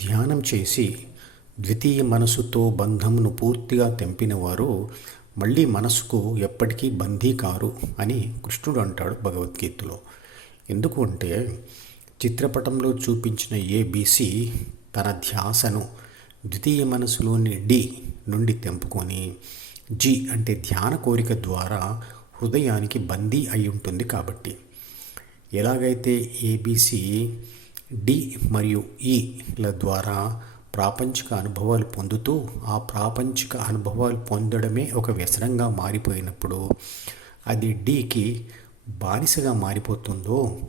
ధ్యానం చేసి ద్వితీయ మనసుతో బంధంను పూర్తిగా తెంపినవారు మళ్ళీ మనసుకు ఎప్పటికీ బందీ కారు అని కృష్ణుడు అంటాడు భగవద్గీతలో. ఎందుకు అంటే చిత్రపటంలో చూపించిన ఏబీసీ తన ధ్యాసను ద్వితీయ మనసులోని డి నుండి తెంపుకొని జి అంటే ధ్యాన కోరిక ద్వారా హృదయానికి బందీ అయి ఉంటుంది కాబట్టి. ఎలాగైతే ఏబీసీ డి మరియు ఈల ద్వారా ప్రాపంచిక అనుభవాలు పొందుతూ ఆ ప్రాపంచిక అనుభవాలు పొందడమే ఒక వ్యసనంగా మారిపోయినప్పుడు అది డీకి బానిసగా మారిపోతుందో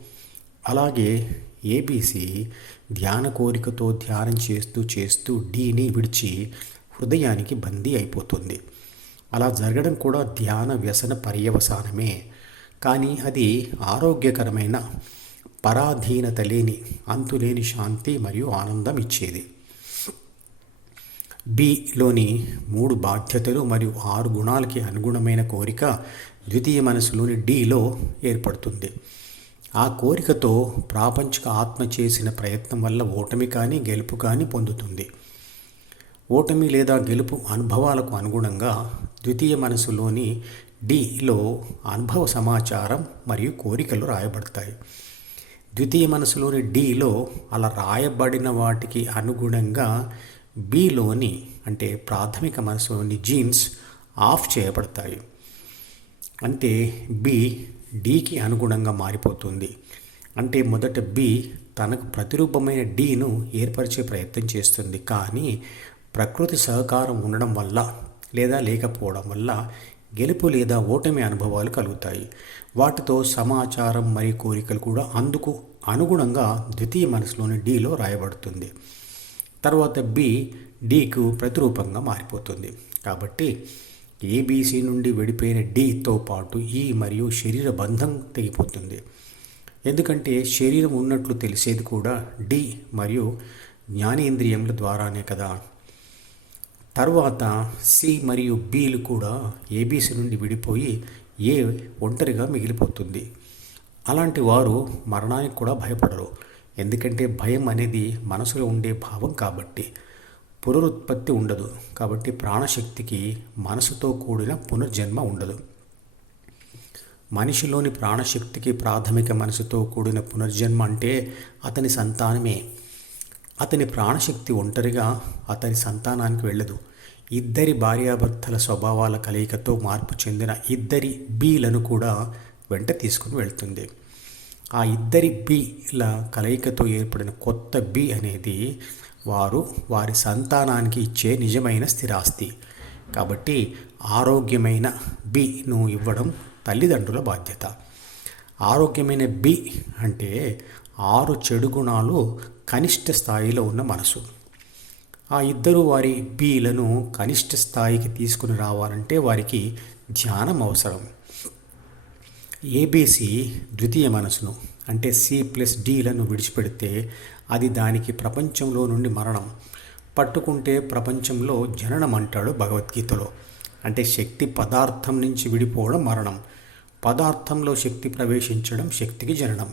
అలాగే ఏబీసీ ధ్యాన కోరికతో ధ్యానం చేస్తూ చేస్తూ డీని విడిచి హృదయానికి బందీ అయిపోతుంది. అలా జరగడం కూడా ధ్యాన వ్యసన పర్యవసానమే. కానీ అది ఆరోగ్యకరమైన పరాధీనత లేని అంతులేని శాంతి మరియు ఆనందం ఇచ్చేది. బిలోని మూడు బాధ్యతలు మరియు ఆరు గుణాలకి అనుగుణమైన కోరిక ద్వితీయ మనసులోని డిలో ఏర్పడుతుంది. ఆ కోరికతో ప్రాపంచిక ఆత్మ చేసిన ప్రయత్నం వల్ల ఓటమి కానీ గెలుపు కానీ పొందుతుంది. ఓటమి లేదా గెలుపు అనుభవాలకు అనుగుణంగా ద్వితీయ మనసులోని డిలో అనుభవ సమాచారం మరియు కోరికలు రాయబడతాయి. ద్వితీయ మనసులోని డిలో అలా రాయబడిన వాటికి అనుగుణంగా బిలోని అంటే ప్రాథమిక మనసులోని జీన్స్ ఆఫ్ చేయబడతాయి. అంటే బి డికి అనుగుణంగా మారిపోతుంది. అంటే మొదట బి తనకు ప్రతిరూపమైన డీను ఏర్పరిచే ప్రయత్నం చేస్తుంది. కానీ ప్రకృతి సహకారం ఉండడం వల్ల లేదా లేకపోవడం వల్ల గెలుపు లేదా ఓటమి అనుభవాలు కలుగుతాయి. వాటితో సమాచారం మరియు కోరికలు కూడా అందుకు అనుగుణంగా ద్వితీయ మనసులోని డీలో రాయబడుతుంది. తర్వాత బి డీకు ప్రతిరూపంగా మారిపోతుంది. కాబట్టి ఏబీసీ నుండి విడిపోయిన డీతో పాటు ఈ మరియు శరీర బంధం తెగిపోతుంది. ఎందుకంటే శరీరం ఉన్నట్లు తెలిసేది కూడా డి మరియు జ్ఞానేంద్రియముల ద్వారానే కదా. తర్వాత సి మరియు బిలు కూడా ఏబీసీ నుండి విడిపోయి ఏ ఒంటరిగా మిగిలిపోతుంది. అలాంటి వారు మరణానికి కూడా భయపడరు. ఎందుకంటే భయం అనేది మనసులో ఉండే భావం కాబట్టి. పునరుత్పత్తి ఉండదు. కాబట్టి ప్రాణశక్తికి మనసుతో కూడిన పునర్జన్మ ఉండదు. మనిషిలోని ప్రాణశక్తికి ప్రాథమిక మనసుతో కూడిన పునర్జన్మ అంటే అతని సంతానమే. అతని ప్రాణశక్తి ఒంటరిగా అతని సంతానానికి వెళ్ళదు. ఇద్దరి భార్యాభర్తల స్వభావాల కలయికతో మార్పు చెందిన ఇద్దరి బీలను కూడా వెంట తీసుకుని వెళ్తుంది. ఆ ఇద్దరి బీల కలయికతో ఏర్పడిన కొత్త బి అనేది వారు వారి సంతానానికి ఇచ్చే నిజమైన స్థిరాస్తి. కాబట్టి ఆరోగ్యమైన బిను ఇవ్వడం తల్లిదండ్రుల బాధ్యత. ఆరోగ్యమైన బి అంటే ఆరు చెడు గుణాలు కనిష్ట స్థాయిలో ఉన్న మనసు. ఆ ఇద్దరు వారి బీలను కనిష్ట స్థాయికి తీసుకుని రావాలంటే వారికి ధ్యానం అవసరం. ఏబీసీ ద్వితీయ మనసును అంటే సి ప్లస్ డీలను విడిచిపెడితే అది దానికి ప్రపంచంలో నుండి మరణం. పట్టుకుంటే ప్రపంచంలో జననం అంటాడు భగవద్గీతలో. అంటే శక్తి పదార్థం నుంచి విడిపోవడం మరణం. పదార్థంలో శక్తి ప్రవేశించడం శక్తికి జననం.